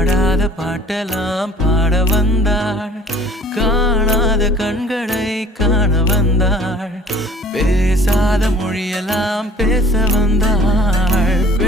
பாடாத பாட்டெல்லாம் பாட வந்தாள், காணாத கண்களை காண வந்தாள், பேசாத மொழியெல்லாம் பேச வந்தாள்.